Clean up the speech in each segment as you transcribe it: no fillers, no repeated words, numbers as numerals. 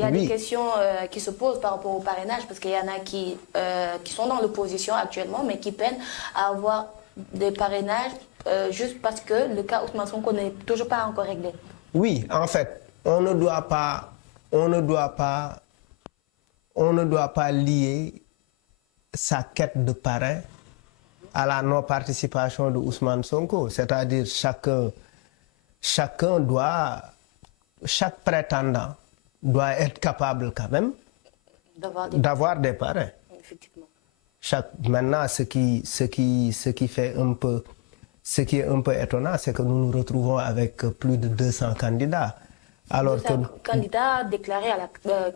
y a des questions qui se posent par rapport au parrainage, parce qu'il y en a qui sont dans l'opposition actuellement, mais qui peinent à avoir des parrainages juste parce que le cas Ousmane Sonko n'est toujours pas encore réglé. Oui, en fait, on ne doit pas lier sa quête de parrain à la non-participation de Ousmane Sonko. C'est-à-dire chaque prétendant doit être capable quand même d'avoir des parrains. Effectivement. Maintenant, ce qui est un peu étonnant, c'est que nous nous retrouvons avec plus de 200 candidats. Alors candidats déclarés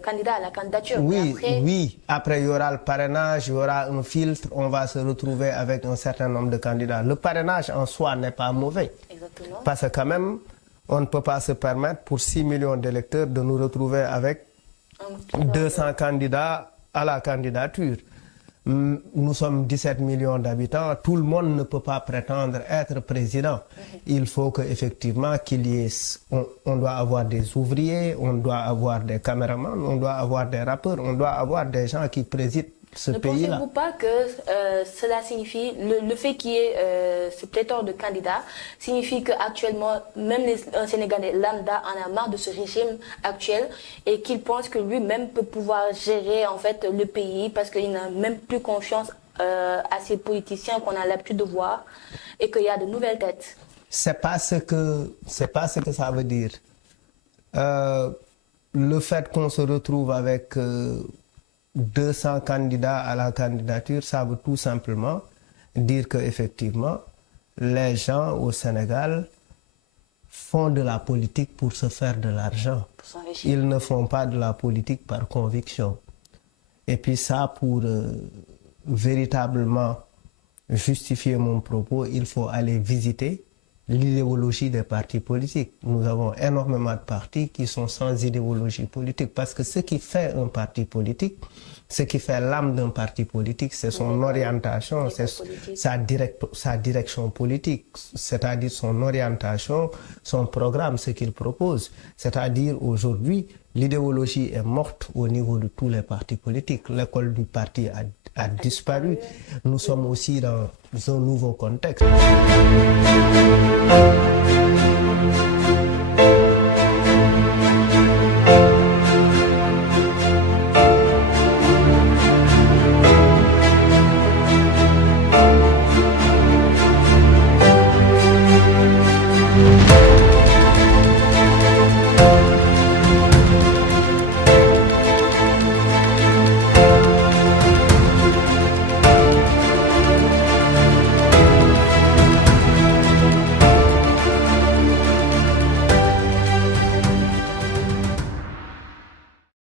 candidats à la candidature. Oui, après il y aura le parrainage, il y aura un filtre, on va se retrouver avec un certain nombre de candidats. Le parrainage en soi n'est pas mauvais. Exactement. Parce que quand même, on ne peut pas se permettre pour 6 millions d'électeurs de nous retrouver avec 200 candidats à la candidature. Nous sommes 17 millions d'habitants, tout le monde ne peut pas prétendre être président. Il faut qu'effectivement qu'il y ait, on doit avoir des ouvriers, on doit avoir des caméramans, on doit avoir des rappeurs, on doit avoir des gens qui président ce pays-là. Ne pensez-vous pas que cela signifie, le fait qu'il y ait ce pléthore de candidats, signifie qu'actuellement, même un Sénégalais lambda en a marre de ce régime actuel et qu'il pense que lui-même peut pouvoir gérer en fait le pays parce qu'il n'a même plus confiance à ces politiciens qu'on a l'habitude de voir et qu'il y a de nouvelles têtes? C'est pas ce que ça veut dire. Le fait qu'on se retrouve avec 200 candidats à la candidature, ça veut tout simplement dire qu'effectivement, les gens au Sénégal font de la politique pour se faire de l'argent. Ils ne font pas de la politique par conviction. Et puis ça, pour véritablement justifier mon propos, il faut aller visiter l'idéologie des partis politiques. Nous avons énormément de partis qui sont sans idéologie politique parce que ce qui fait un parti politique, ce qui fait l'âme d'un parti politique, c'est son orientation, c'est sa direction politique, c'est-à-dire son orientation, son programme, ce qu'il propose. C'est-à-dire aujourd'hui, l'idéologie est morte au niveau de tous les partis politiques. L'école du parti a disparu. Nous sommes aussi dans un nouveau contexte.